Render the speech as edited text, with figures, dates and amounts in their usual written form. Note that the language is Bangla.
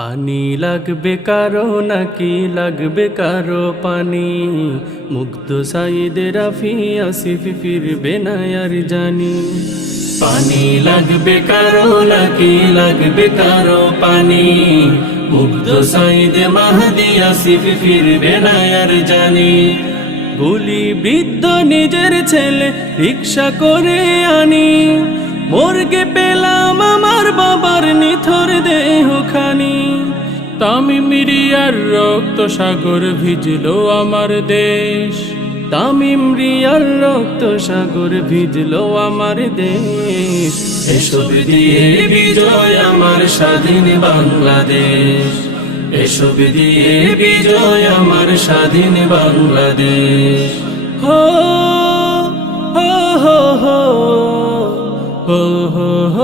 পানি লাগবে কারো নাকি লাগবে কারো পানি, মুগ্ধ সাইদ রাফি আসিফ ফিরবে না আর জানি। পানি লাগবে কারো নাকি লাগবে কারো পানি, মুগ্ধ সাইদ মাহদি আসিফ ফিরবে না আর জানি। গুলি বৃদ্ধ নিজের ছেলে রিক্সা করে আনি, মর্গে পেলাম আমার বাবার নিথর দেহখানি। তামিম রিয়ার রক্ত সাগর ভিজলো আমার দেশ, তামিম রিয়ার রক্ত সাগর ভিজলো আমার দেশ। এসব দিয়ে বিজয় আমার স্বাধীন বাংলাদেশ, এসব দিয়ে বিজয় আমার স্বাধীন বাংলাদেশ। হো হো হো হো হো হো।